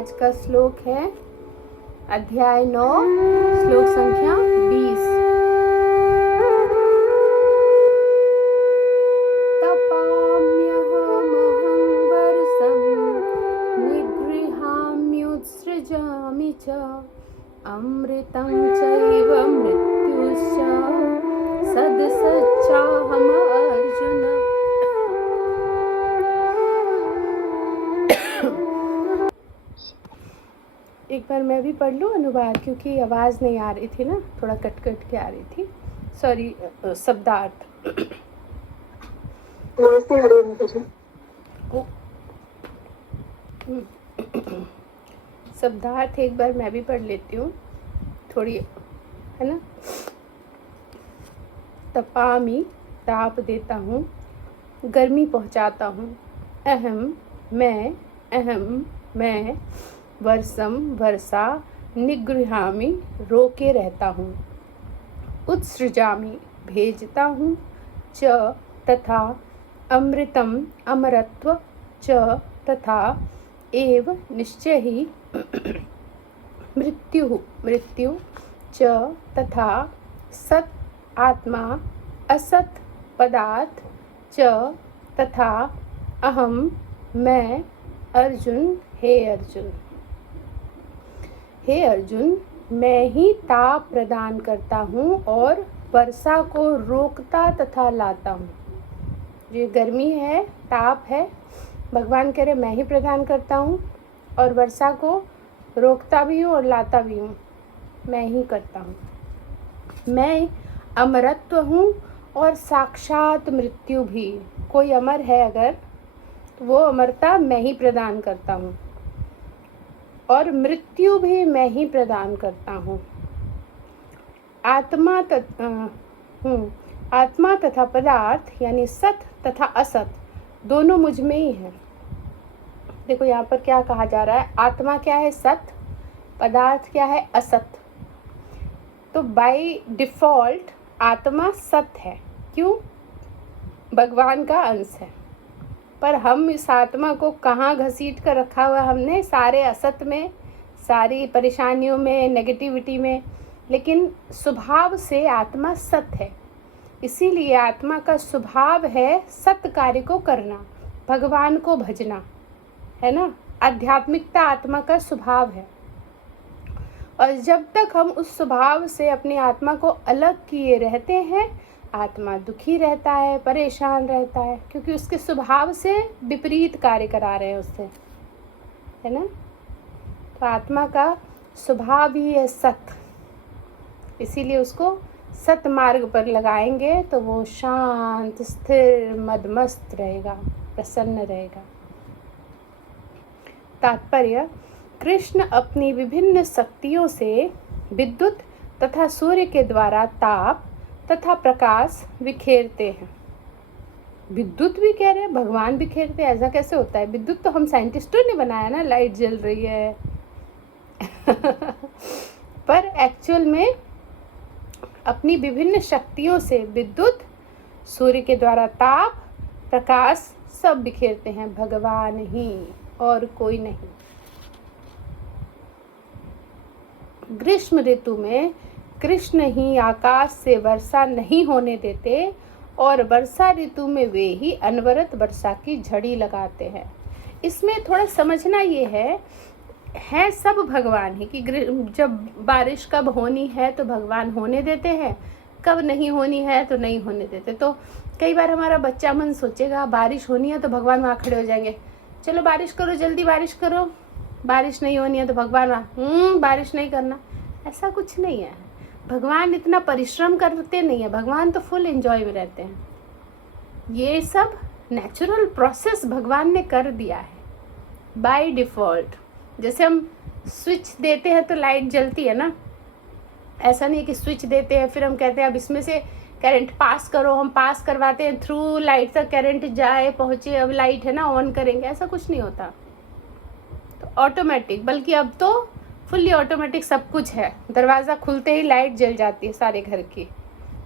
आज का श्लोक है अध्याय 9 श्लोक संख्या 20। तपाम्यहमहं वर्षं निगृहाम्युत्सृजामि च अमृतं चैव मृत्युश्च सदसच्चाहम अर्जुन। एक बार मैं भी पढ़ लूँ अनुवाद, क्योंकि आवाज़ नहीं आ रही थी ना, थोड़ा कट कट के आ रही थी। सॉरी, शब्दार्थ। शब्दार्थ एक बार मैं भी पढ़ लेती हूँ, थोड़ी, है ना। तपामी, ताप देता हूँ, गर्मी पहुँचाता हूँ। अहम मैं, वर्षम वर्षा, निगृहामि रोके रहता हूँ, उत्सृजामि भेजता हूँ, च तथा अमृतम अमरत्व, च तथा एव निश्चय ही मृत्यु च तथा सत आत्मा असत पदार्थ, च तथा अहम मैं अर्जुन। हे अर्जुन, मैं ही ताप प्रदान करता हूँ और वर्षा को रोकता तथा लाता हूँ। ये गर्मी है, ताप है, भगवान कह रहे मैं ही प्रदान करता हूँ, और वर्षा को रोकता भी हूँ और लाता भी हूँ, मैं ही करता हूँ। मैं अमरत्व हूँ और साक्षात मृत्यु भी। कोई अमर है अगर, तो वो अमरता मैं ही प्रदान करता हूँ, और मृत्यु भी मैं ही प्रदान करता हूँ। आत्मा तथा पदार्थ यानी सत तथा असत दोनों मुझ में ही है। देखो यहाँ पर क्या कहा जा रहा है, आत्मा क्या है, सत, पदार्थ क्या है, असत। तो बाय डिफ़ॉल्ट आत्मा सत है, क्यों? भगवान का अंश है। पर हम इस आत्मा को कहाँ घसीट कर रखा हुआ हमने, सारे असत में, सारी परेशानियों में, नेगेटिविटी में। लेकिन स्वभाव से आत्मा सत है, इसीलिए आत्मा का स्वभाव है सत्य कार्य को करना, भगवान को भजना, है ना। आध्यात्मिकता आत्मा का स्वभाव है, और जब तक हम उस स्वभाव से अपनी आत्मा को अलग किए रहते हैं, आत्मा दुखी रहता है, परेशान रहता है, क्योंकि उसके स्वभाव से विपरीत कार्य करा रहे हैं उससे, है ना। तो आत्मा का स्वभाव ही है सत्य, इसीलिए उसको सत मार्ग पर लगाएंगे तो वो शांत, स्थिर, मदमस्त रहेगा, प्रसन्न रहेगा। तात्पर्य, कृष्ण अपनी विभिन्न शक्तियों से विद्युत तथा सूर्य के द्वारा ताप तथा प्रकाश बिखेरते हैं। विद्युत भी कह रहे हैं, भगवान बिखेरते हैं, ऐसा कैसे होता है? विद्युत तो हम साइंटिस्टों ने बनाया ना, लाइट जल रही है पर एक्चुअल में अपनी विभिन्न शक्तियों से विद्युत, सूर्य के द्वारा ताप, प्रकाश सब बिखेरते हैं भगवान ही, और कोई नहीं। ग्रीष्म ऋतु में कृष्ण ही आकाश से वर्षा नहीं होने देते, और वर्षा ऋतु में वे ही अनवरत वर्षा की झड़ी लगाते हैं। इसमें थोड़ा समझना ये है सब भगवान ही, कि जब बारिश कब होनी है तो भगवान होने देते हैं, कब नहीं होनी है तो नहीं होने देते। तो कई बार हमारा बच्चा मन सोचेगा बारिश होनी है तो भगवान वहाँ खड़े हो जाएंगे, चलो बारिश करो, जल्दी बारिश करो। बारिश नहीं होनी है तो भगवान वहाँ बारिश नहीं करना। ऐसा कुछ नहीं है, भगवान इतना परिश्रम करते नहीं है, भगवान तो फुल एंजॉय में रहते हैं। ये सब नेचुरल प्रोसेस भगवान ने कर दिया है बाय डिफ़ॉल्ट। जैसे हम स्विच देते हैं तो लाइट जलती है ना, ऐसा नहीं कि स्विच देते हैं फिर हम कहते हैं अब इसमें से करंट पास करो, हम पास करवाते हैं थ्रू लाइट तक करंट जाए पहुँचे, अब लाइट है ना ऑन करेंगे, ऐसा कुछ नहीं होता। तो ऑटोमेटिक, बल्कि अब तो फुल्ली ऑटोमेटिक सब कुछ है। दरवाज़ा खुलते ही लाइट जल जाती है सारे घर की,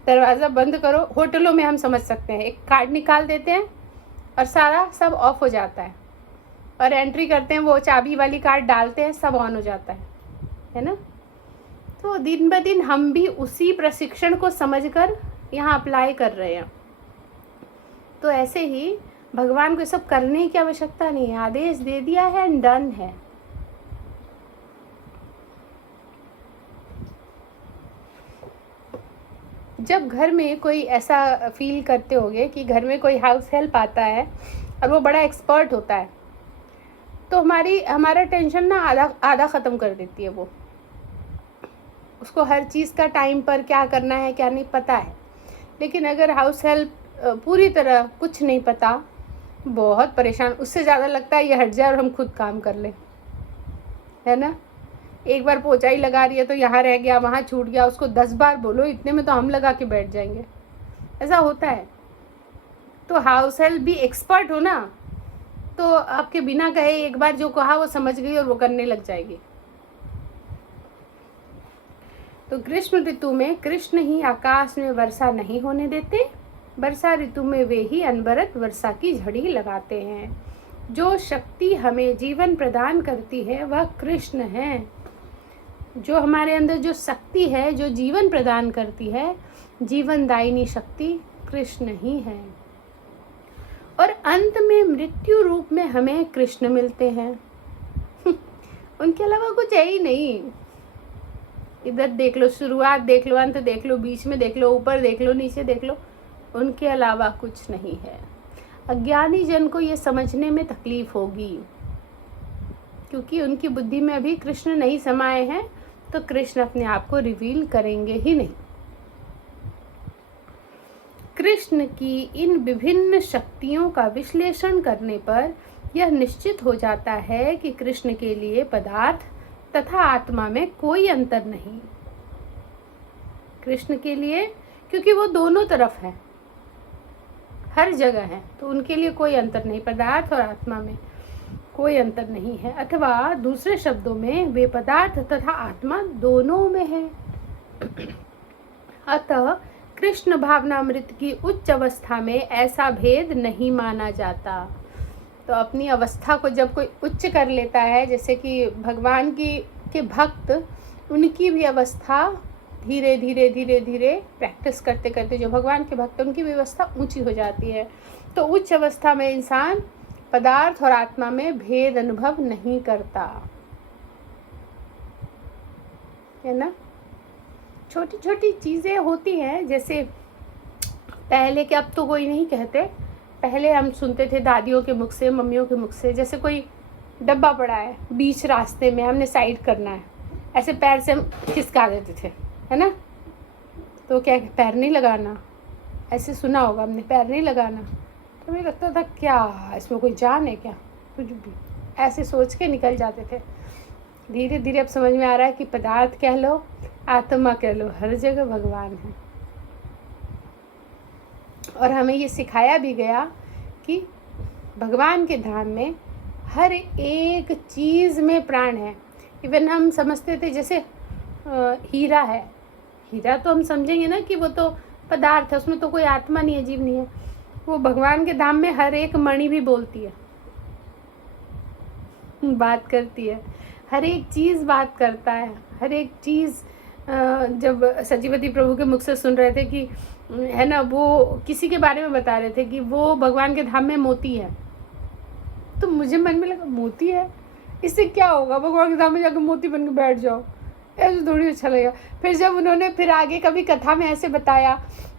दरवाज़ा बंद करो, होटलों में हम समझ सकते हैं, एक कार्ड निकाल देते हैं और सारा सब ऑफ हो जाता है। और एंट्री करते हैं, वो चाबी वाली कार्ड डालते हैं, सब ऑन हो जाता है ना। तो दिन ब दिन हम भी उसी प्रशिक्षण को समझकर यहाँ अप्लाई कर रहे हैं। तो ऐसे ही भगवान को सब करने की आवश्यकता नहीं है, आदेश दे दिया है एंड डन है। जब घर में कोई ऐसा फील करते होगे कि घर में कोई हाउस हेल्प आता है और वो बड़ा एक्सपर्ट होता है, तो हमारा टेंशन ना आधा ख़त्म कर देती है। वो उसको हर चीज़ का टाइम पर क्या करना है क्या नहीं पता है। लेकिन अगर हाउस हेल्प पूरी तरह कुछ नहीं पता, बहुत परेशान, उससे ज़्यादा लगता है ये हट जाए और हम खुद काम कर लें, है ना। एक बार पोछा ही लगा रही है तो यहाँ रह गया, वहाँ छूट गया, उसको 10 बार बोलो, इतने में तो हम लगा के बैठ जाएंगे, ऐसा होता है। तो हाउस हेल्प भी एक्सपर्ट हो ना, तो आपके बिना कहे एक बार जो कहा वो समझ गई और वो करने लग जाएगी। तो ग्रीष्म ऋतु में कृष्ण ही आकाश में वर्षा नहीं होने देते, वर्षा ऋतु में वे ही अनवरत वर्षा की झड़ी लगाते हैं। जो शक्ति हमें जीवन प्रदान करती है वह कृष्ण है। जो हमारे अंदर जो शक्ति है, जो जीवन प्रदान करती है, जीवनदायिनी शक्ति कृष्ण ही है। और अंत में मृत्यु रूप में हमें कृष्ण मिलते हैं। उनके अलावा कुछ है ही नहीं। इधर देख लो, शुरुआत देख लो, अंत देख लो, बीच में देख लो, ऊपर देख लो, नीचे देख लो, उनके अलावा कुछ नहीं है। अज्ञानी जन को ये समझने में तकलीफ होगी, क्योंकि उनकी बुद्धि में अभी कृष्ण नहीं समाये हैं, तो कृष्ण अपने आप को रिवील करेंगे ही नहीं। कृष्ण की इन विभिन्न शक्तियों का विश्लेषण करने पर यह निश्चित हो जाता है कि कृष्ण के लिए पदार्थ तथा आत्मा में कोई अंतर नहीं। कृष्ण के लिए, क्योंकि वो दोनों तरफ है, हर जगह है, तो उनके लिए कोई अंतर नहीं, पदार्थ और आत्मा में कोई अंतर नहीं है। अथवा दूसरे शब्दों में वे पदार्थ तथा आत्मा दोनों में है। अतः कृष्ण भावनामृत की उच्च अवस्था में ऐसा भेद नहीं माना जाता। तो अपनी अवस्था को जब कोई उच्च कर लेता है, जैसे कि भगवान के भक्त, उनकी भी अवस्था धीरे धीरे धीरे धीरे प्रैक्टिस करते करते जो भगवान के भक्त, उनकी व्यवस्था ऊंची हो जाती है। तो उच्च अवस्था में इंसान पदार्थ और आत्मा में भेद अनुभव नहीं करता, है ना। छोटी छोटी चीज़ें होती हैं, जैसे पहले के, अब तो कोई नहीं कहते, पहले हम सुनते थे दादियों के मुख से, मम्मियों के मुख से, जैसे कोई डब्बा पड़ा है बीच रास्ते में, हमने साइड करना है, ऐसे पैर से हम खिसका देते थे, है ना। तो क्या पैर नहीं लगाना, ऐसे सुना होगा हमने, पैर नहीं लगाना। तो मुझे लगता था क्या इसमें कोई जान है क्या, कुछ भी, ऐसे सोच के निकल जाते थे। धीरे धीरे अब समझ में आ रहा है कि पदार्थ कह लो, आत्मा कह लो, हर जगह भगवान है। और हमें ये सिखाया भी गया कि भगवान के धाम में हर एक चीज़ में प्राण है। इवन हम समझते थे जैसे हीरा है, हीरा तो हम समझेंगे ना कि वो तो पदार्थ है, उसमें तो कोई आत्मा नहीं है, जीव नहीं है। वो भगवान के धाम में हर एक मणि भी बोलती है, बात करती है, हर एक चीज़ बात करता है, हर एक चीज़। जब सचिवती प्रभु के मुख से सुन रहे थे कि, है ना, वो किसी के बारे में बता रहे थे कि वो भगवान के धाम में मोती है, तो मुझे मन में लगा मोती है, इससे क्या होगा, भगवान के धाम में जाकर मोती बन के बैठ जाओ, ऐसे थोड़ी अच्छा लगेगा। फिर जब उन्होंने फिर आगे कभी कथा में ऐसे बताया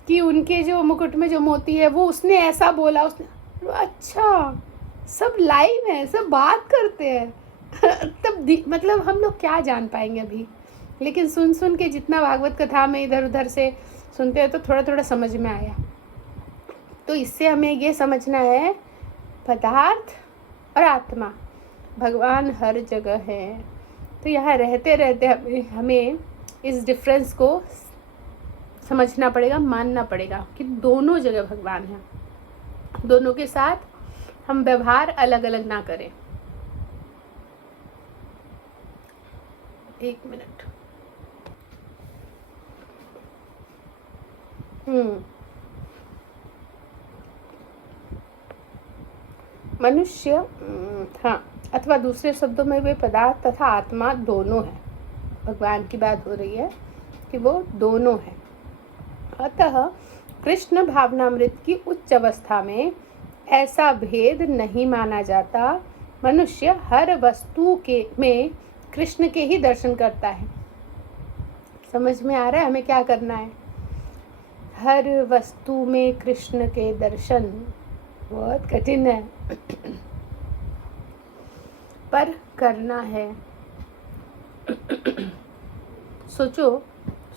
कि उनके जो मुकुट में जो मोती है वो उसने ऐसा बोला, उसने, अच्छा सब लाइव है, सब बात करते हैं। तब मतलब हम लोग क्या जान पाएंगे अभी, लेकिन सुन सुन के जितना भागवत कथा में इधर उधर से सुनते हैं तो थोड़ा थोड़ा समझ में आया। तो इससे हमें ये समझना है, पदार्थ और आत्मा, भगवान हर जगह है। तो यहाँ रहते रहते हमें इस डिफरेंस को समझना पड़ेगा, मानना पड़ेगा कि दोनों जगह भगवान है। दोनों के साथ हम व्यवहार अलग अलग ना करें। एक मिनट। मनुष्य, हाँ, अथवा दूसरे शब्दों में वे पदार्थ तथा आत्मा दोनों है। भगवान की बात हो रही है कि वो दोनों है। अतः कृष्ण भावनामृत की उच्च अवस्था में ऐसा भेद नहीं माना जाता। मनुष्य हर वस्तु के में कृष्ण के ही दर्शन करता है। समझ में आ रहा है हमें क्या करना है? हर वस्तु में कृष्ण के दर्शन। बहुत कठिन है पर करना है। सोचो,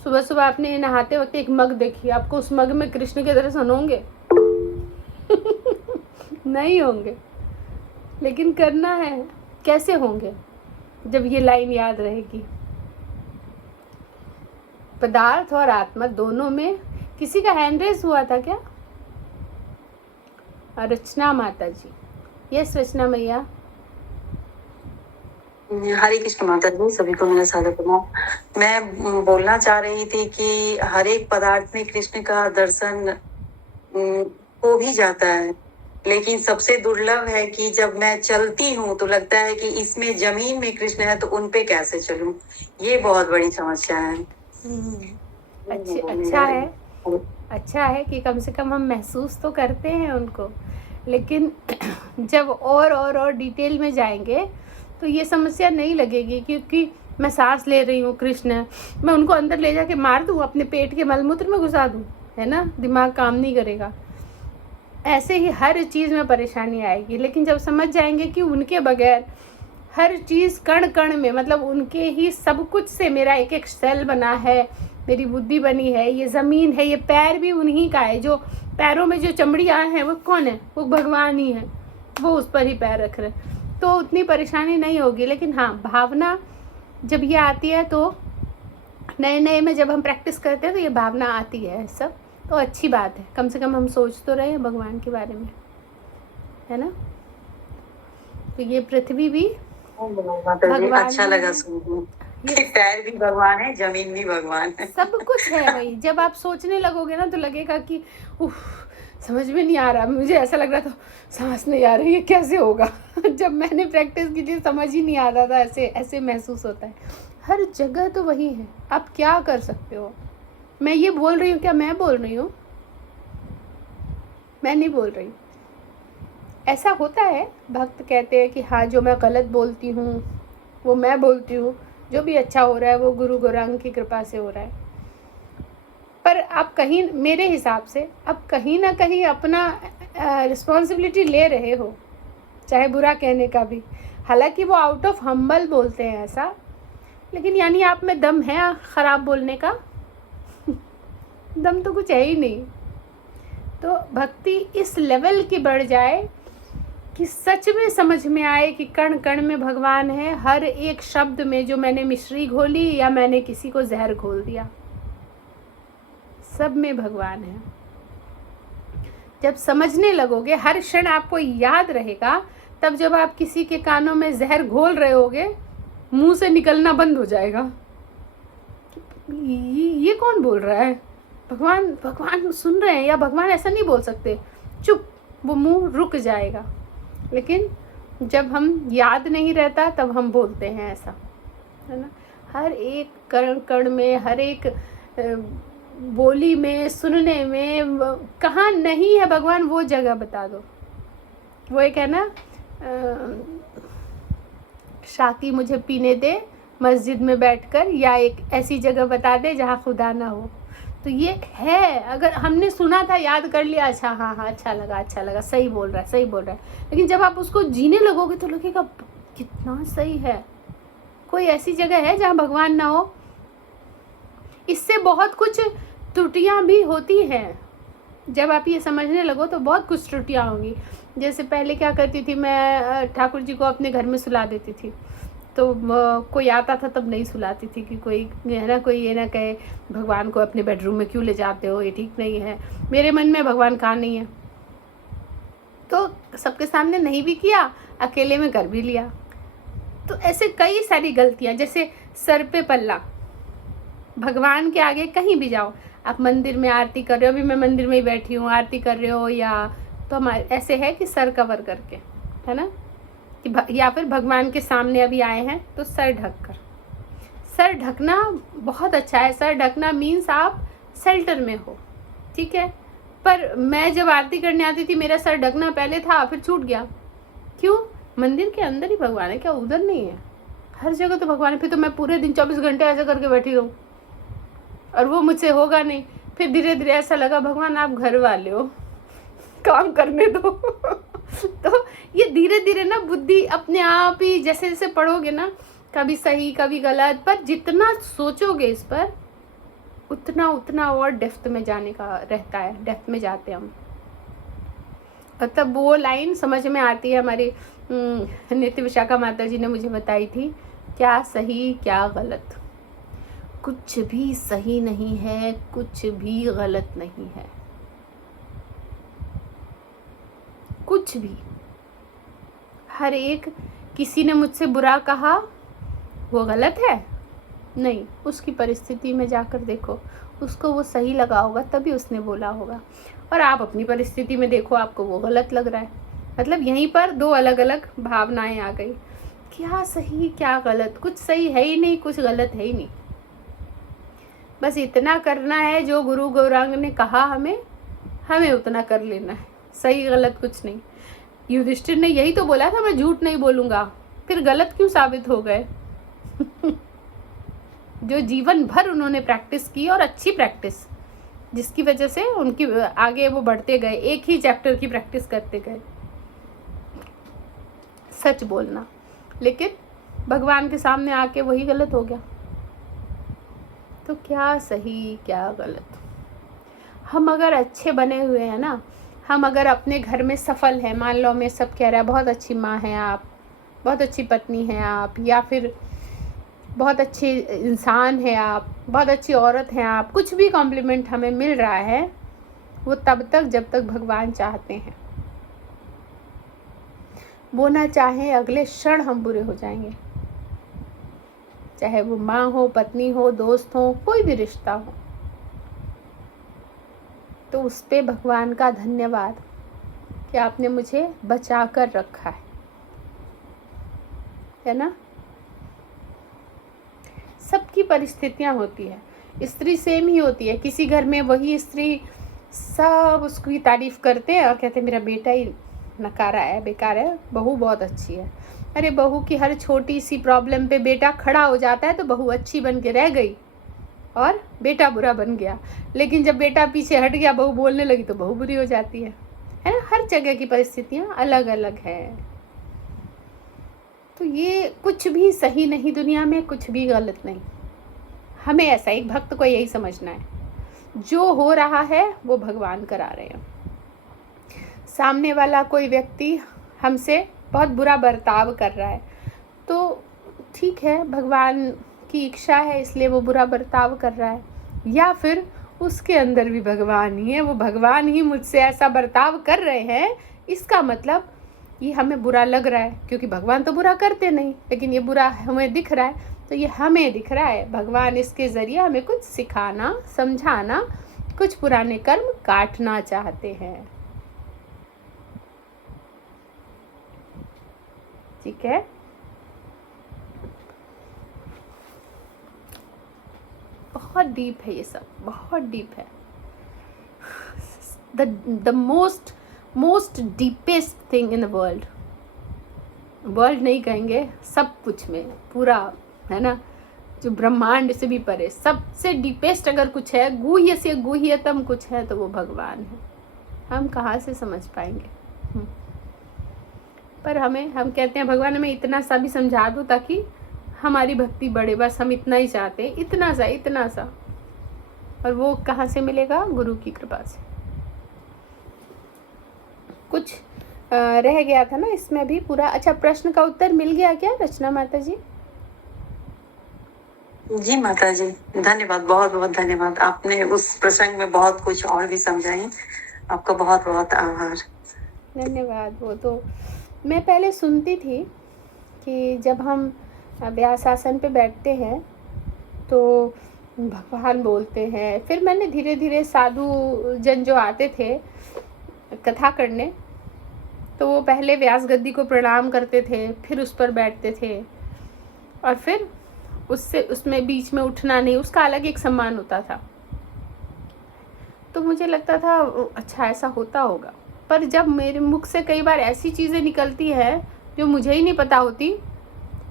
सुबह सुबह आपने नहाते वक्त एक मग देखी, आपको उस मग में कृष्ण के दर्शन होंगे? नहीं होंगे। लेकिन करना है। कैसे होंगे? जब ये लाइन याद रहेगी, पदार्थ और आत्मा दोनों में। किसी का हैंड रेस हुआ था क्या? रचना माता जी। यस रचना मैया। हरे कृष्ण माता जी, सभी को मेरा सादर प्रणाम। मैं बोलना चाह रही थी कि हर एक पदार्थ में कृष्ण का दर्शन हो भी जाता है, लेकिन सबसे दुर्लभ है कि जब मैं चलती हूँ तो लगता है कि इसमें जमीन में कृष्ण है तो उन पे कैसे चलूं। ये बहुत बड़ी समस्या है। अच्छा है कि कम से कम हम महसूस तो करते हैं उनको, लेकिन जब और डिटेल में जाएंगे तो ये समस्या नहीं लगेगी, क्योंकि मैं सांस ले रही हूँ, कृष्ण है, मैं उनको अंदर ले जाके मार दूँ, अपने पेट के मलमूत्र में घुसा दूँ, है ना? दिमाग काम नहीं करेगा। ऐसे ही हर चीज़ में परेशानी आएगी। लेकिन जब समझ जाएंगे कि उनके बगैर हर चीज़ कण कण में, मतलब उनके ही सब कुछ से मेरा एक एक सेल बना है, मेरी बुद्धि बनी है, ये ज़मीन है, ये पैर भी उन्हीं का है, जो पैरों में जो चमड़ियाँ हैं वो कौन है? वो भगवान ही है, वो उस पर ही पैर रख रहे, तो उतनी परेशानी नहीं होगी। लेकिन हाँ, भावना जब ये आती है तो नए में जब हम प्रैक्टिस करते हैं तो ये भावना आती है सब, तो अच्छी बात है। कम से कम हम सोच तो रहे हैं भगवान के बारे में, है ना? तो ये पृथ्वी भी भगवान, अच्छा लगा सुन के, पैर भी भगवान है, जमीन भी भगवान है, सब कुछ है भाई। जब आप सोचने लगोगे ना तो लगेगा कि समझ में नहीं आ रहा। मुझे ऐसा लग रहा था सांस नहीं आ रही है, कैसे होगा? जब मैंने प्रैक्टिस की थी समझ ही नहीं आता था, ऐसे महसूस होता है। हर जगह तो वही है, आप क्या कर सकते हो? मैं ये बोल रही हूँ, क्या मैं बोल रही हूँ? मैं नहीं बोल रही। ऐसा होता है, भक्त कहते हैं कि हाँ, जो मैं गलत बोलती हूँ वो मैं बोलती हूँ, जो भी अच्छा हो रहा है वो गुरु गौरांग की कृपा से हो रहा है। पर आप कहीं, मेरे हिसाब से आप कहीं ना कहीं अपना रिस्पॉन्सिबिलिटी ले रहे हो, चाहे बुरा कहने का भी। हालांकि वो आउट ऑफ हम्बल बोलते हैं ऐसा, लेकिन यानी आप में दम है ख़राब बोलने का? दम तो कुछ है ही नहीं। तो भक्ति इस लेवल की बढ़ जाए कि सच में समझ में आए कि कण कण में भगवान है, हर एक शब्द में जो मैंने मिश्री घोली या मैंने किसी को जहर घोल दिया, सब में भगवान है। जब समझने लगोगे, हर क्षण आपको याद रहेगा, तब जब आप किसी के कानों में जहर घोल रहे होगे, मुंह से निकलना बंद हो जाएगा। ये कौन बोल रहा है? भगवान सुन रहे हैं, या भगवान ऐसा नहीं बोल सकते, चुप, वो मुंह रुक जाएगा। लेकिन जब हम याद नहीं रहता तब हम बोलते हैं ऐसा, है ना? हर एक कण कण में, हर एक बोली में, सुनने में, कहाँ नहीं है भगवान वो जगह बता दो। वो एक है ना, शाकी मुझे पीने दे मस्जिद में बैठकर, या एक ऐसी जगह बता दे जहाँ खुदा ना हो। तो ये है, अगर हमने सुना था, याद कर लिया, अच्छा हाँ अच्छा लगा, सही बोल रहा है। लेकिन जब आप उसको जीने लगोगे तो लगेगा कितना सही है। कोई ऐसी जगह है जहाँ भगवान ना हो? इससे बहुत कुछ त्रुटियाँ भी होती हैं। जब आप ये समझने लगो तो बहुत कुछ त्रुटियाँ होंगी। जैसे पहले क्या करती थी मैं, ठाकुर जी को अपने घर में सुला देती थी, तो कोई आता था तब नहीं सुलाती थी कि कोई है ना, कोई ये ना कहे भगवान को अपने बेडरूम में क्यों ले जाते हो, ये ठीक नहीं है। मेरे मन में भगवान कहाँ नहीं है, तो सबके सामने नहीं भी किया, अकेले में कर भी लिया। तो ऐसे कई सारी गलतियाँ, जैसे सर पे पल्ला, भगवान के आगे कहीं भी जाओ, आप मंदिर में आरती कर रहे हो, अभी मैं मंदिर में ही बैठी हूँ, आरती कर रहे हो, या तो हमारे ऐसे है कि सर कवर करके, है ना, कि या फिर भगवान के सामने अभी आए हैं तो सर ढककर। सर ढकना बहुत अच्छा है। सर ढकना मीन्स आप शेल्टर में हो, ठीक है। पर मैं जब आरती करने आती थी मेरा सर ढकना पहले था, फिर छूट गया। क्यों? मंदिर के अंदर ही भगवान है, क्या उधर नहीं है? हर जगह तो भगवान है। फिर तो मैं पूरे दिन 24 घंटे ऐसे करके बैठी रहूँ और वो मुझसे होगा नहीं। फिर धीरे धीरे ऐसा लगा भगवान आप घर वाले हो, काम करने दो। तो ये धीरे धीरे ना बुद्धि अपने आप ही जैसे जैसे पढ़ोगे ना, कभी सही कभी गलत, पर जितना सोचोगे इस पर उतना उतना और डेप्थ में जाने का रहता है। डेप्थ में जाते हम, तब वो लाइन समझ में आती है। हमारी नित्य विशाखा माता जी ने मुझे बताई थी, क्या सही क्या गलत। कुछ भी सही नहीं है, कुछ भी गलत नहीं है, कुछ भी। हर एक, किसी ने मुझसे बुरा कहा वो गलत है? नहीं, उसकी परिस्थिति में जाकर देखो, उसको वो सही लगा होगा तभी उसने बोला होगा। और आप अपनी परिस्थिति में देखो, आपको वो गलत लग रहा है। मतलब यहीं पर दो अलग अलग भावनाएं आ गई। क्या सही क्या गलत? कुछ सही है ही नहीं, कुछ गलत है ही नहीं। बस इतना करना है जो गुरु गौरांग ने कहा हमें उतना कर लेना है। सही गलत कुछ नहीं। युधिष्ठिर ने यही तो बोला था, मैं झूठ नहीं बोलूंगा, फिर गलत क्यों साबित हो गए? जो जीवन भर उन्होंने प्रैक्टिस की, और अच्छी प्रैक्टिस, जिसकी वजह से उनकी आगे वो बढ़ते गए, एक ही चैप्टर की प्रैक्टिस करते गए, सच बोलना। लेकिन भगवान के सामने आके वही गलत हो गया। तो क्या सही क्या गलत? हम अगर अच्छे बने हुए हैं ना, हम अगर अपने घर में सफल हैं, मान लो हमें सब कह रहा है बहुत अच्छी माँ हैं आप, बहुत अच्छी पत्नी हैं आप, या फिर बहुत अच्छे इंसान है आप, बहुत अच्छी औरत हैं आप, कुछ भी कॉम्प्लीमेंट हमें मिल रहा है, वो तब तक जब तक भगवान चाहते हैं। वो ना चाहे अगले क्षण हम बुरे हो जाएंगे। चाहे वो माँ हो, पत्नी हो, दोस्त हो, कोई भी रिश्ता हो। तो उस पे भगवान का धन्यवाद कि आपने मुझे बचा कर रखा है ना। सबकी परिस्थितियां होती है, स्त्री सेम ही होती है। किसी घर में वही स्त्री, सब उसकी तारीफ करते हैं और कहते हैं मेरा बेटा ही नकारा है, बेकार है, बहू बहुत अच्छी है। अरे बहू की हर छोटी सी प्रॉब्लम पे बेटा खड़ा हो जाता है तो बहू अच्छी बन के रह गई और बेटा बुरा बन गया। लेकिन जब बेटा पीछे हट गया, बहू बोलने लगी तो बहू बुरी हो जाती है ना। हर जगह की परिस्थितियां अलग अलग है। तो ये कुछ भी सही नहीं दुनिया में, कुछ भी गलत नहीं। हमें ऐसा, एक भक्त को यही समझना है, जो हो रहा है वो भगवान करा रहे हैं। सामने वाला कोई व्यक्ति हमसे बहुत बुरा बर्ताव कर रहा है तो ठीक है, भगवान की इच्छा है इसलिए वो बुरा बर्ताव कर रहा है, या फिर उसके अंदर भी भगवान ही है, वो भगवान ही मुझसे ऐसा बर्ताव कर रहे हैं, इसका मतलब ये हमें बुरा लग रहा है, क्योंकि भगवान तो बुरा करते नहीं, लेकिन ये बुरा हमें दिख रहा है, तो ये हमें दिख रहा है। भगवान इसके ज़रिए हमें कुछ सिखाना, समझाना, कुछ पुराने कर्म काटना चाहते हैं। ठीक है। बहुत डीप है ये सब, बहुत डीप है। The most deepest thing in the world नहीं कहेंगे, सब कुछ में पूरा है ना, जो ब्रह्मांड से भी परे, सबसे डीपेस्ट अगर कुछ है, गुह्य से गुह्यतम कुछ है तो वो भगवान है। हम कहाँ से समझ पाएंगे? पर हम कहते हैं भगवान हमें इतना सा भी समझा दो ताकि हमारी भक्ति बढ़े, बस हम इतना ही चाहते हैं, इतना सा। और वो कहाँ से मिलेगा? गुरु की कृपा से। कुछ रह गया था ना इसमें भी पूरा। अच्छा, प्रश्न का उत्तर मिल गया क्या रचना माता जी? जी माता जी, धन्यवाद, बहुत बहुत धन्यवाद। आपने उस प्रसंग में बहुत कुछ और भी समझाई, आपका बहुत बहुत आभार। धन्यवाद। वो तो मैं पहले सुनती थी कि जब हम व्यास आसन पे बैठते हैं तो भगवान बोलते हैं। फिर मैंने धीरे धीरे साधु जन जो आते थे कथा करने, तो वो पहले व्यास गद्दी को प्रणाम करते थे, फिर उस पर बैठते थे, और फिर उसमें बीच में उठना नहीं, उसका अलग एक सम्मान होता था। तो मुझे लगता था अच्छा ऐसा होता होगा, पर जब मेरे मुख से कई बार ऐसी चीज़ें निकलती है जो मुझे ही नहीं पता होती,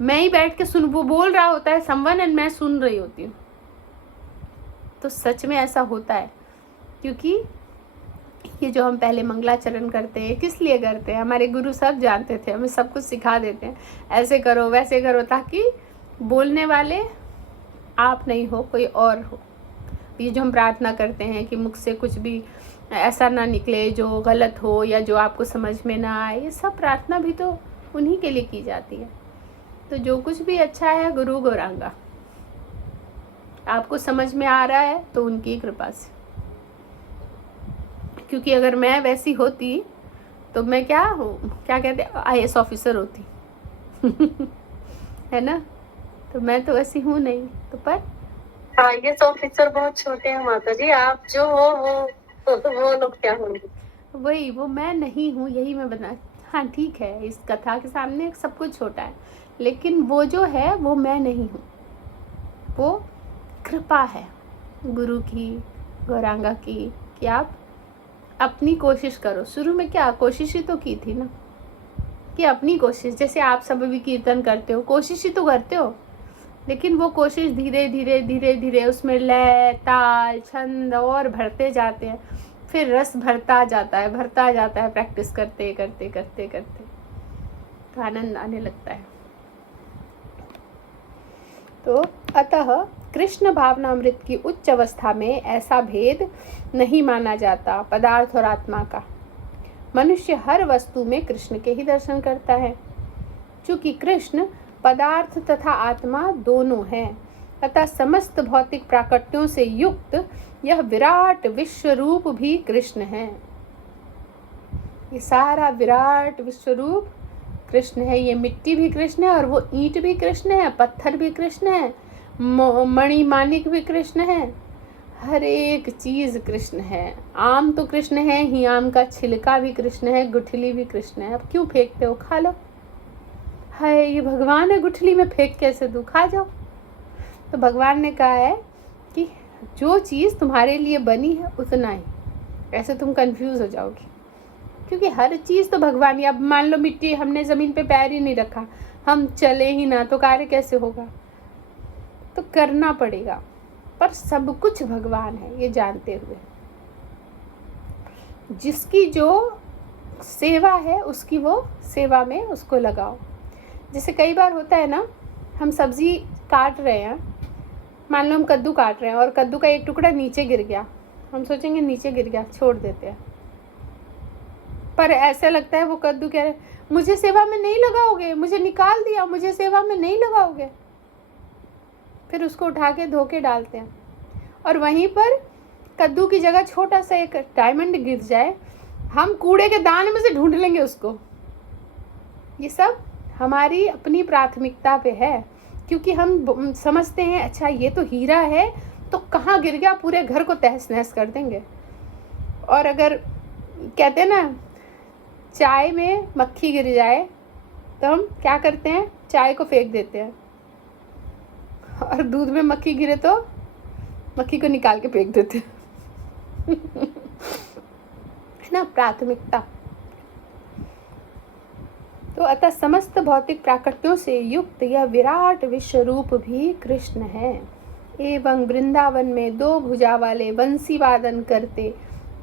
मैं ही बैठ के वो बोल रहा होता है समवन एंड मैं सुन रही होती हूँ, तो सच में ऐसा होता है। क्योंकि ये जो हम पहले मंगलाचरण करते हैं, किस लिए करते हैं? हमारे गुरु सब जानते थे, हमें सब कुछ सिखा देते हैं, ऐसे करो वैसे करो, ताकि बोलने वाले आप नहीं हो, कोई और हो। ये जो हम प्रार्थना करते हैं कि मुख से कुछ भी ऐसा ना निकले जो गलत हो या जो आपको समझ में ना आए, ये सब प्रार्थना भी तो उन्हीं के लिए की जाती है। तो जो कुछ भी अच्छा है गुरु गौरांगा, आपको समझ में आ रहा है तो उनकी कृपा से। क्योंकि अगर मैं वैसी होती तो मैं क्या कहते IAS ऑफिसर होती है ना, तो मैं तो वैसी हूँ नहीं। तो पर IAS ऑफिसर बहुत छोटे हैं माता जी, आप जो हो वो लोग क्या होंगे? वही वो मैं नहीं हूँ, यही मैं बना। हाँ ठीक है, इस कथा के सामने सब कुछ छोटा है, लेकिन वो जो है वो मैं नहीं हूँ, वो कृपा है गुरु की, गौरांगा की, कि आप अपनी कोशिश करो। शुरू में क्या कोशिश ही तो की थी ना, कि अपनी कोशिश, जैसे आप सब भी कीर्तन करते हो, कोशिश ही तो करते हो, लेकिन वो कोशिश धीरे धीरे धीरे धीरे उसमें लय ताल छंद और भरते जाते हैं, फिर रस भरता जाता है प्रैक्टिस करते करते करते करते, तो आनंद आने लगता है। तो अतः कृष्ण भावनामृत की उच्च अवस्था में ऐसा भेद नहीं माना जाता पदार्थ और आत्मा का। मनुष्य हर वस्तु में कृष्ण के ही दर्शन करता है। चूंकि कृष्ण पदार्थ तथा आत्मा दोनों हैं, अतः समस्त भौतिक प्राकट्यों से युक्त यह विराट विश्व रूप भी कृष्ण है। ये सारा विराट विश्व रूप कृष्ण है। ये मिट्टी भी कृष्ण है, और वो ईंट भी कृष्ण है, पत्थर भी कृष्ण है, मणि माणिक भी कृष्ण है, हर एक चीज कृष्ण है। आम तो कृष्ण है ही, आम का छिलका भी कृष्ण है, गुठली भी कृष्ण है। अब क्यों फेंकते हो, खा लो। हाय ये भगवान है, गुठली में फेंक कैसे दूं, खा जाओ। तो भगवान ने कहा है कि जो चीज तुम्हारे लिए बनी है उतना ही, ऐसे तुम कंफ्यूज हो जाओगे, क्योंकि हर चीज तो भगवान ही। अब मान लो मिट्टी, हमने जमीन पे पैर ही नहीं रखा, हम चले ही ना, तो कार्य कैसे होगा? तो करना पड़ेगा, पर सब कुछ भगवान है ये जानते हुए। जिसकी जो सेवा है उसकी वो सेवा में उसको लगाओ। जैसे कई बार होता है ना, हम सब्जी काट रहे हैं, मान लो हम कद्दू काट रहे हैं और कद्दू का एक टुकड़ा नीचे गिर गया, हम सोचेंगे नीचे गिर गया, छोड़ देते हैं। पर ऐसा लगता है वो कद्दू कह रहे मुझे सेवा में नहीं लगाओगे, मुझे निकाल दिया, मुझे सेवा में नहीं लगाओगे, फिर उसको उठा के धो के डालते हैं। और वहीं पर कद्दू की जगह छोटा सा एक डायमंड गिर जाए, हम कूड़े के दान में से ढूंढ लेंगे उसको। ये सब हमारी अपनी प्राथमिकता पे है, क्योंकि हम समझते हैं अच्छा ये तो हीरा है, तो कहाँ गिर गया, पूरे घर को तहस नहस कर देंगे। और अगर कहते हैं ना चाय में मक्खी गिर जाए तो हम क्या करते हैं, चाय को फेंक देते हैं, और दूध में मक्खी गिरे तो मक्खी को निकाल के फेंक देते हैं है ना, प्राथमिकता। तो अतः समस्त भौतिक प्राकृतियों से युक्त यह विराट विश्व रूप भी कृष्ण है। एवं वृंदावन में 2 भुजा वाले बंसी वादन करते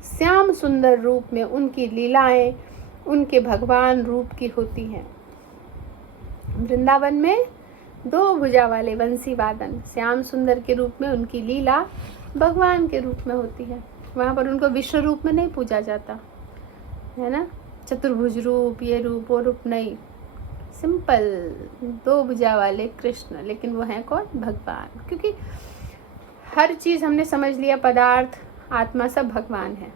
श्याम सुंदर रूप में उनकी लीलाएं उनके भगवान रूप की होती हैं। वृंदावन में 2 भुजा वाले बंसी वादन श्याम सुंदर के रूप में उनकी लीला भगवान के रूप में होती है। वहाँ पर उनको विश्व रूप में नहीं पूजा जाता है ना, चतुर्भुज रूप, ये रूप वो रूप नहीं, सिंपल 2 भुजा वाले कृष्ण। लेकिन वो हैं कौन, भगवान। क्योंकि हर चीज़ हमने समझ लिया, पदार्थ आत्मा सब भगवान है,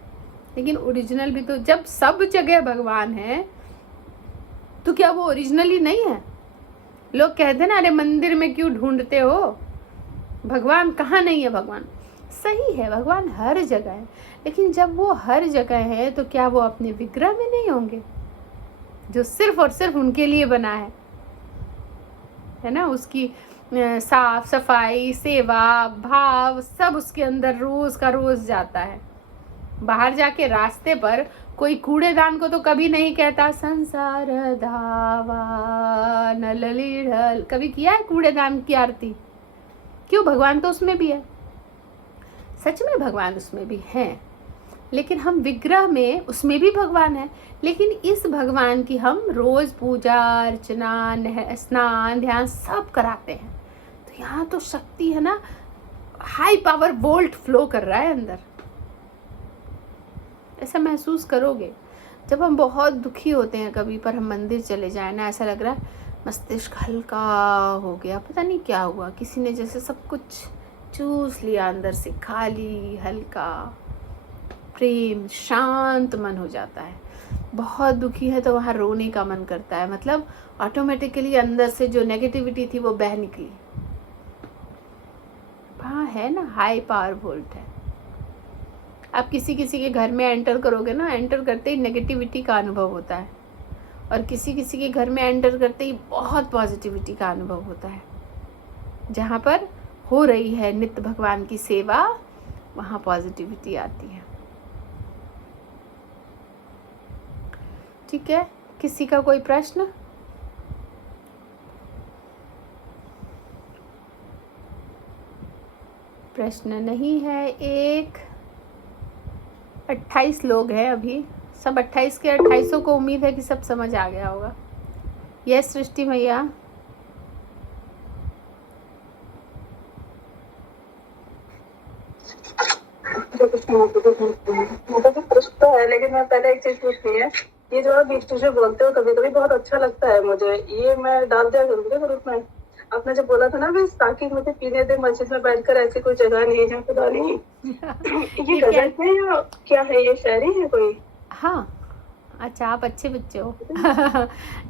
लेकिन ओरिजिनल भी तो, जब सब जगह भगवान है तो क्या वो ओरिजिनली नहीं है? लोग कहते हैं ना अरे मंदिर में क्यों ढूंढते हो, भगवान कहाँ नहीं है। भगवान सही है, भगवान हर जगह है, लेकिन जब वो हर जगह है तो क्या वो अपने विग्रह में नहीं होंगे? जो सिर्फ और सिर्फ उनके लिए बना है ना। उसकी साफ सफाई, सेवा भाव सब उसके अंदर रोज का रोज जाता है। बाहर जाके रास्ते पर कोई कूड़ेदान को तो कभी नहीं कहता संसार धावा नलली ढल। कभी किया है कूड़ेदान की आरती? क्यों? भगवान तो उसमें भी है। सच में भगवान उसमें भी हैं, लेकिन हम विग्रह में उसमें भी भगवान है, लेकिन इस भगवान की हम रोज पूजा अर्चना स्नान ध्यान सब कराते हैं। तो यहाँ तो शक्ति है ना, हाई पावर वोल्ट फ्लो कर रहा है अंदर। ऐसा महसूस करोगे जब हम बहुत दुखी होते हैं कभी पर हम मंदिर चले जाए ना, ऐसा लग रहा है मस्तिष्क हल्का हो गया, पता नहीं क्या हुआ, किसी ने जैसे सब कुछ चूस लिया अंदर से, खाली हल्का प्रेम शांत मन हो जाता है। बहुत दुखी है तो वहाँ रोने का मन करता है, मतलब ऑटोमेटिकली अंदर से जो नेगेटिविटी थी वो बह निकली। वहाँ है ना हाई पावर वोल्ट है। आप किसी किसी के घर में एंटर करोगे ना, एंटर करते ही नेगेटिविटी का अनुभव होता है, और किसी किसी के घर में एंटर करते ही बहुत पॉजिटिविटी का अनुभव होता है। जहाँ पर हो रही है नित्य भगवान की सेवा, वहाँ पॉजिटिविटी आती है। ठीक है, किसी का कोई प्रश्न? प्रश्न नहीं है। 28 लोग हैं अभी, सब 28 के 28 को उम्मीद है कि सब समझ आ गया होगा। यस सृष्टि भैया। प्रश्न तो है, लेकिन मैं पहले एक चीज पूछनी है। ये जो आप बीच बीच में बोलते हो कभी कभी बहुत अच्छा लगता है मुझे, ये मैं डाल दिया करूँगी ग्रुप में। आपने जब बोला था ना भी ताकि मुझे पीने दे मस्जिद में बैठकर, ऐसी कोई जगह नहीं जहाँ खुदा नहीं। ये गजल है या क्या है? ये शायरी है कोई? हाँ, अच्छा आप अच्छे बच्चे हो।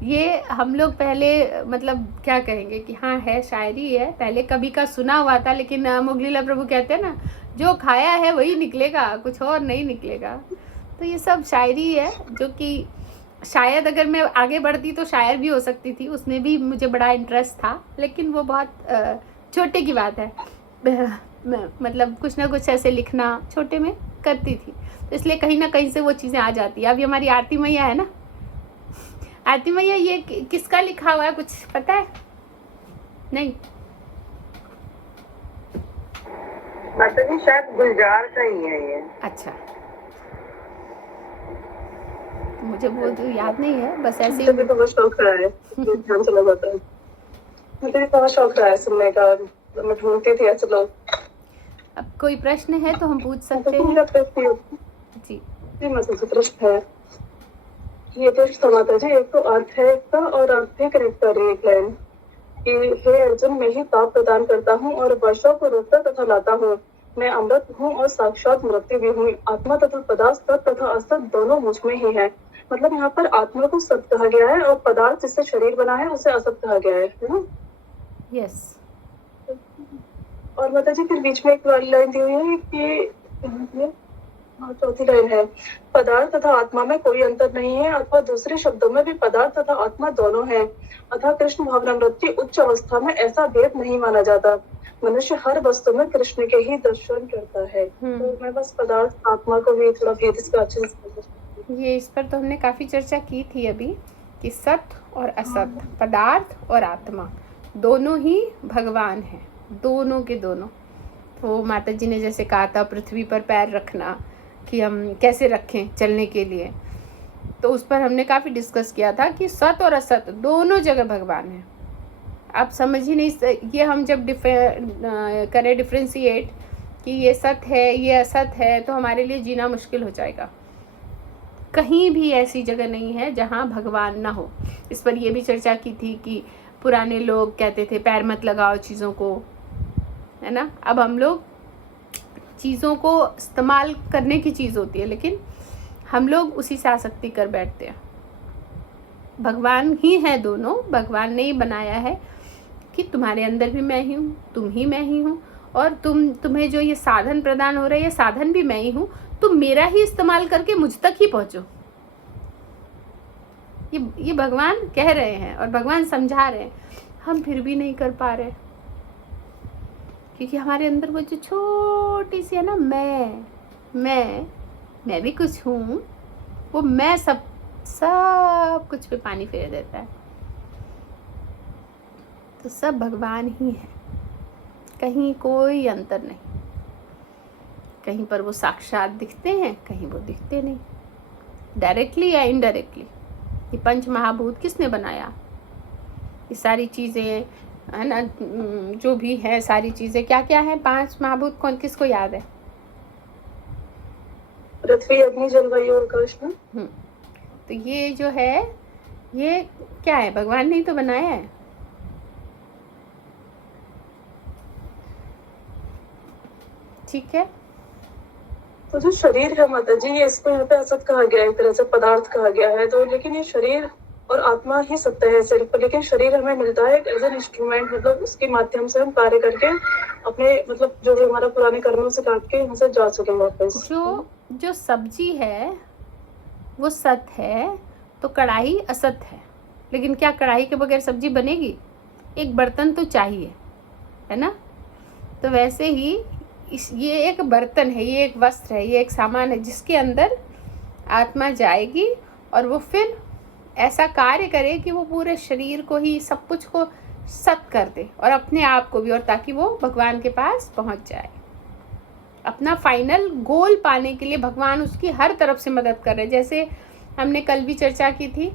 ये हम लोग पहले मतलब क्या कहेंगे कि हाँ है, शायरी है, पहले कभी का सुना हुआ था, लेकिन मुगलीला प्रभु कहते हैं ना, जो खाया है वही निकलेगा, कुछ और नहीं निकलेगा। तो ये सब शायरी है, जो कि शायद अगर मैं आगे बढ़ती तो शायर भी हो सकती थी, उसमें भी मुझे बड़ा इंटरेस्ट था, लेकिन वो बहुत छोटे की बात है। मतलब कुछ ना कुछ ऐसे लिखना छोटे में करती थी, तो इसलिए कहीं ना कहीं से वो चीज़ें आ जाती है। अभी हमारी आरती मैया है ना, आरती मैया ये किसका लिखा हुआ है, कुछ पता है? नहीं, माता जी शायद गुलजार का ही है ये। अच्छा, मुझे वो तो याद नहीं है, बस ऐसे ही मुझे भी बहुत शौक रहा है, ध्यान चला जाता है। मुझे भी बहुत शौक रहा है सुनने का, मैं ढूंढती थी ऐसे लोग। अब कोई प्रश्न है तो हम पूछ सकते हैं। जी जी माता जी, प्रश्न है ये तो माता जी, एक तो अर्थ है इसका और अर्थ है कनेक्ट कर रही है एक लाइन कि हे अर्जुन, मैं ही ताप प्रदान करता हूँ और वर्षों को रोकता तथा लाता हूँ। मैं अमृत हूँ और साक्षात मृत्यु भी हूँ। आत्मा तथा पदार्थ सत तथा असत दोनों मुझ में ही है। मतलब यहाँ पर आत्मा को सत कहा गया है और पदार्थ जिससे शरीर बना है उसे असत कहा गया है ना? यस। और माता जी फिर बीच में एक लाइन दी हुई है कि चौथी लाइन है, पदार्थ तथा आत्मा में कोई अंतर नहीं है, अथवा दूसरे शब्दों में भी पदार्थ तथा आत्मा दोनों हैं। अतः कृष्ण भावनामृत की उच्च अवस्था में ऐसा भेद नहीं माना जाता। मनुष्य हर वस्तु में कृष्ण के ही दर्शन करता है। तो मैं बस पदार्थ आत्मा को भी थोड़ा भेद इसका अच्छे से, ये इस पर तो हमने काफ़ी चर्चा की थी अभी कि सत और असत, पदार्थ और आत्मा दोनों ही भगवान हैं, दोनों के दोनों। तो माता जी ने जैसे कहा था पृथ्वी पर पैर रखना, कि हम कैसे रखें चलने के लिए, तो उस पर हमने काफ़ी डिस्कस किया था कि सत और असत दोनों जगह भगवान है। आप समझ ही नहीं, ये हम जब करें डिफ्रेंशिएट कि ये सत है ये असत है, तो हमारे लिए जीना मुश्किल हो जाएगा। कहीं भी ऐसी जगह नहीं है जहाँ भगवान ना हो। इस पर ये भी चर्चा की थी कि पुराने लोग कहते थे पैर मत लगाओ चीज़ों को, है ना। अब हम लोग चीज़ों को इस्तेमाल करने की चीज़ होती है, लेकिन हम लोग उसी से आसक्ति कर बैठते हैं। भगवान ही है दोनों, भगवान ने ही बनाया है कि तुम्हारे अंदर भी मैं ही हूँ, तुम ही मैं ही हूँ, और तुम्हें जो ये साधन प्रदान हो रहा है ये साधन भी मैं ही हूँ। तुम मेरा ही इस्तेमाल करके मुझ तक ही पहुँचो। ये भगवान कह रहे हैं और भगवान समझा रहे हैं, हम फिर भी नहीं कर पा रहे, क्योंकि हमारे अंदर वो जो छोटी सी है ना, मैं भी कुछ हूँ, वो मैं सब कुछ पे पानी फेर देता है। तो सब भगवान ही है, कहीं कोई अंतर नहीं। कहीं पर वो साक्षात दिखते हैं, कहीं वो दिखते नहीं, डायरेक्टली या इनडायरेक्टली। ये पंच महाभूत किसने बनाया? ये सारी चीज़ें है ना, जो भी है सारी चीज़ें क्या क्या है, 5 महाभूत कौन किसको याद है? पृथ्वी, अग्नि, जल, वायु और आकाश में। तो ये जो है ये क्या है? भगवान ने ही तो बनाया है। ठीक है। तो जो शरीर है माता जी, ये इसको यहाँ पे असत कहा गया है, एक तरह से पदार्थ कहा गया है। तो लेकिन ये शरीर और आत्मा ही सत्य है सिर्फ, लेकिन शरीर हमें मिलता है एज एन इंस्ट्रूमेंट, मतलब उसके माध्यम से हम कार्य करके अपने मतलब जो भी हमारा पुराने कर्मों से काट के यहाँ से जा सके वापस। जो सब्जी है वो सत्य है, तो कढ़ाई असत है। लेकिन क्या कढ़ाई के बगैर सब्जी बनेगी? एक बर्तन तो चाहिए, है ना? तो वैसे ही ये एक बर्तन है, ये एक वस्त्र है, ये एक सामान है जिसके अंदर आत्मा जाएगी और वो फिर ऐसा कार्य करे कि वो पूरे शरीर को ही, सब कुछ को सत कर दे और अपने आप को भी, और ताकि वो भगवान के पास पहुंच जाए। अपना फाइनल गोल पाने के लिए भगवान उसकी हर तरफ से मदद कर रहे हैं। जैसे हमने कल भी चर्चा की थी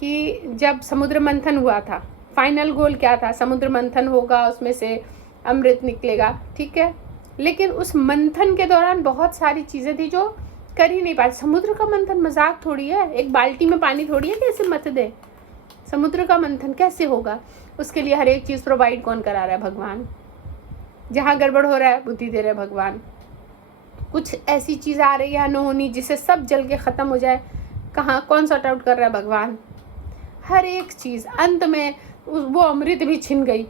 कि जब समुद्र मंथन हुआ था, फाइनल गोल क्या था? समुद्र मंथन होगा, उसमें से अमृत निकलेगा, ठीक है। लेकिन उस मंथन के दौरान बहुत सारी चीज़ें थी जो कर ही नहीं पाते। समुद्र का मंथन मजाक थोड़ी है, एक बाल्टी में पानी थोड़ी है कैसे मत दे। समुद्र का मंथन कैसे होगा? उसके लिए हर एक चीज़ प्रोवाइड कौन करा रहा है? भगवान। जहाँ गड़बड़ हो रहा है बुद्धि दे रहे हैं भगवान। कुछ ऐसी चीज़ आ रही है अनहोनी जिससे सब जल के ख़त्म हो जाए, कहाँ कौन सॉर्ट आउट कर रहा है? भगवान। हर एक चीज़ अंत में वो अमृत भी छिन गई,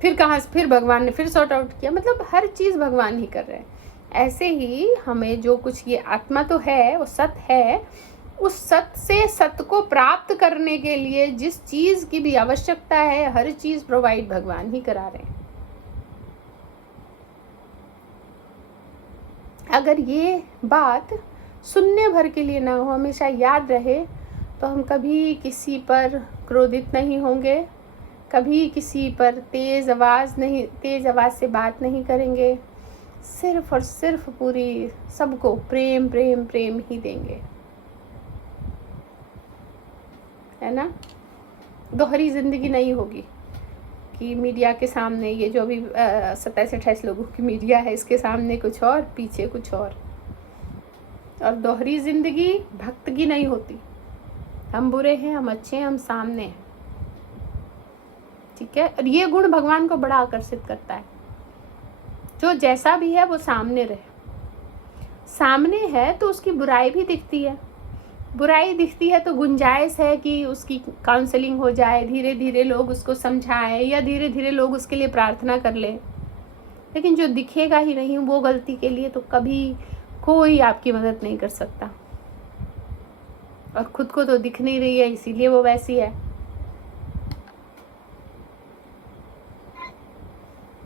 फिर कहाँ से फिर भगवान ने फिर सॉर्ट आउट किया। मतलब हर चीज़ भगवान ही कर रहे हैं। ऐसे ही हमें जो कुछ ये आत्मा तो है, वो सत है, उस सत से सत को प्राप्त करने के लिए जिस चीज़ की भी आवश्यकता है, हर चीज़ प्रोवाइड भगवान ही करा रहे हैं। अगर ये बात सुनने भर के लिए ना हो, हमेशा याद रहे, तो हम कभी किसी पर क्रोधित नहीं होंगे, कभी किसी पर तेज़ आवाज़ से बात नहीं करेंगे, सिर्फ और सिर्फ पूरी सबको प्रेम प्रेम प्रेम ही देंगे, है ना? दोहरी जिंदगी नहीं होगी कि मीडिया के सामने ये जो भी 27-28 लोगों की मीडिया है, इसके सामने कुछ और, पीछे कुछ और दोहरी जिंदगी भक्त की नहीं होती। हम बुरे हैं, हम अच्छे हैं, हम सामने हैं, ठीक है। और ये गुण भगवान को बड़ा आकर्षित करता है, जो जैसा भी है वो सामने रहे। सामने है तो उसकी बुराई भी दिखती है, बुराई दिखती है तो गुंजाइश है कि उसकी काउंसलिंग हो जाए, धीरे धीरे लोग उसको समझाएं या धीरे धीरे लोग उसके लिए प्रार्थना कर लें। लेकिन जो दिखेगा ही नहीं वो गलती के लिए, तो कभी कोई आपकी मदद नहीं कर सकता। और खुद को तो दिख नहीं रही है, इसीलिए वो वैसी है।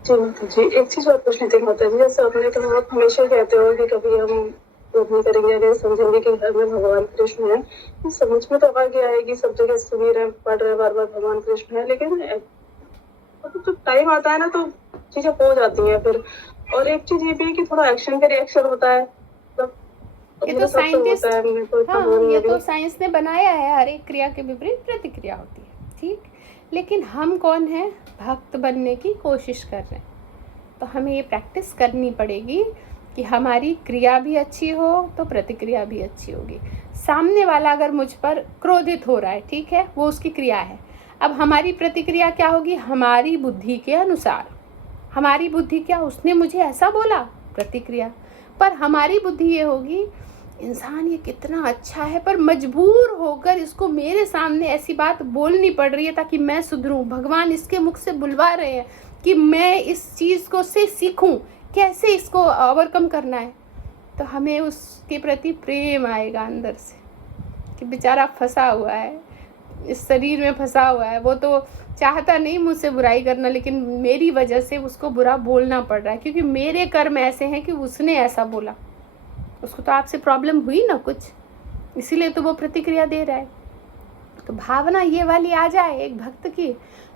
जी, एक चीज और पूछनी थी माता जी, जैसे आपने कहा, आप हमेशा कहते हो कि कभी हम नहीं करेंगे, अगर समझेंगे कि घर में भगवान कृष्ण है, तो समझ में तो आ गया है कि सब जगह सुनी रहे, पढ़ रहे बार बार भगवान कृष्ण है, लेकिन तो टाइम आता है ना तो चीजें हो जाती हैं फिर। और एक चीज ये भी है कि थोड़ा एक्शन का रिएक्शन होता है, ये तो साइंटिस्ट, हाँ, ये तो साइंस ने बनाया है, हर एक क्रिया के विपरीत प्रतिक्रिया होती है, ठीक। लेकिन हम कौन है? भक्त बनने की कोशिश कर रहे हैं। तो हमें ये प्रैक्टिस करनी पड़ेगी कि हमारी क्रिया भी अच्छी हो तो प्रतिक्रिया भी अच्छी होगी। सामने वाला अगर मुझ पर क्रोधित हो रहा है, ठीक है, वो उसकी क्रिया है। अब हमारी प्रतिक्रिया क्या होगी? हमारी बुद्धि के अनुसार। हमारी बुद्धि क्या? उसने मुझे ऐसा बोला, प्रतिक्रिया। पर हमारी बुद्धि ये होगी, इंसान ये कितना अच्छा है, पर मजबूर होकर इसको मेरे सामने ऐसी बात बोलनी पड़ रही है ताकि मैं सुधरूं। भगवान इसके मुख से बुलवा रहे हैं कि मैं इस चीज़ को से सीखूं, कैसे इसको ओवरकम करना है। तो हमें उसके प्रति प्रेम आएगा अंदर से कि बेचारा फंसा हुआ है, इस शरीर में फंसा हुआ है। वो तो चाहता नहीं मुझसे बुराई करना, लेकिन मेरी वजह से उसको बुरा बोलना पड़ रहा है, क्योंकि मेरे कर्म ऐसे हैं कि उसने ऐसा बोला। उसको तो आपसे प्रॉब्लम हुई ना कुछ, इसीलिए तो वो प्रतिक्रिया दे रहा है। तो भावना ये वाली आ जाए एक भक्त की,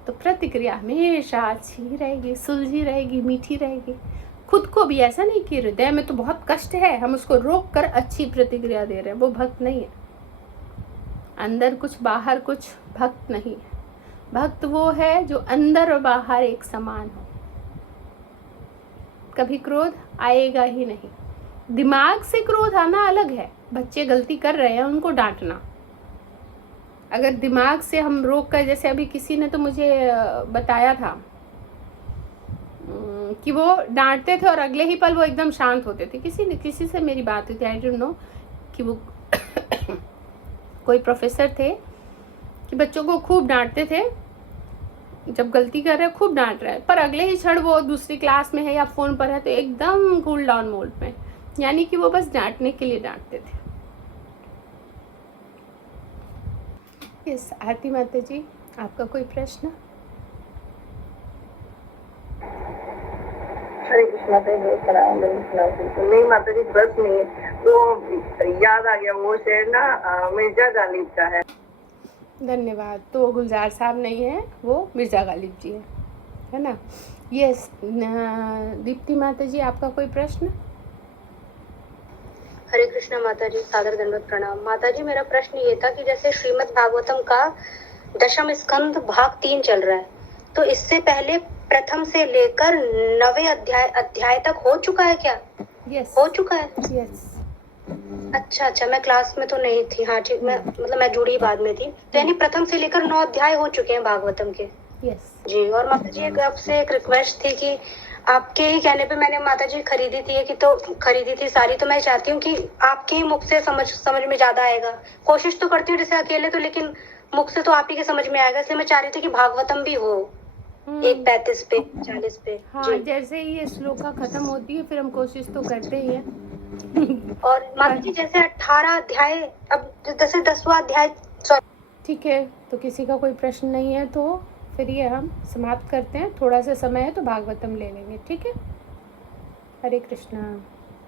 तो प्रतिक्रिया हमेशा अच्छी रहेगी, सुलझी रहेगी, मीठी रहेगी। खुद को भी ऐसा नहीं कि हृदय में तो बहुत कष्ट है, हम उसको रोक कर अच्छी प्रतिक्रिया दे रहे हैं, वो भक्त नहीं है। अंदर कुछ बाहर कुछ भक्त नहीं है। भक्त वो है जो अंदर और बाहर एक समान हो। कभी क्रोध आएगा ही नहीं। दिमाग से क्रोध आना अलग है। बच्चे गलती कर रहे हैं, उनको डांटना। अगर दिमाग से हम रोक कर, जैसे अभी किसी ने तो मुझे बताया था कि वो डांटते थे और अगले ही पल वो एकदम शांत होते थे। किसी से मेरी बात हुई थी, आई डोंट नो, कि वो कोई प्रोफेसर थे कि बच्चों को खूब डांटते थे, जब गलती कर रहे हैं खूब डांट रहे हैं, पर अगले ही क्षण वो दूसरी क्लास में है या फोन पर है तो एकदम कूल डाउन मोड में, यानी कि वो बस डांटने के लिए डांटते थे। यस, आरती माता जी, आपका कोई प्रश्न? हरे कृष्णा पे नहीं माता जी, बस नहीं, वो याद आ गया, वो शेर ना मिर्जा गालिब का है। धन्यवाद। तो गुलजार साहब नहीं है, वो मिर्जा गालिब जी है ना। यस, दीप्ति माता जी, आपका कोई प्रश्न? हरे कृष्णा माता जी, सादर दंडवत प्रणाम। माता जी, मेरा प्रश्न ये था कि जैसे श्रीमद् भागवतम का दशम स्कंद भाग 3 चल रहा है, तो इससे पहले प्रथम से लेकर 9वें अध्याय तक हो चुका है क्या? यस, हो चुका है। यस। अच्छा, मैं क्लास में तो नहीं थी। हाँ ठीक, मैं जुड़ी बाद में थी। तो यानी प्रथम से लेकर 9 अध्याय हो चुके हैं भागवतम के। यस जी। और माता जी, आपसे एक रिक्वेस्ट थी कि आपके ही कहने पे मैंने माता जी खरीदी थी सारी, तो मैं चाहती हूँ कि आपके ही मुख से समझ में ज्यादा आएगा। कोशिश तो करती हूँ जैसे अकेले तो, लेकिन मुख से तो आप ही के समझ में आएगा, इसलिए मैं चाह रही थी कि भागवतम भी हो 1:35 पे 40 पे। हाँ, जैसे ही ये श्लोका खत्म होती है फिर हम कोशिश तो करते ही हैं। और माता जी, जैसे 18 अध्याय, अब जैसे 10वां अध्याय, ठीक है, तो किसी का कोई प्रश्न नहीं है तो फिर ये हम समाप्त करते हैं। थोड़ा सा समय है तो भागवतम ले लेंगे, ठीक है। हरे कृष्णा।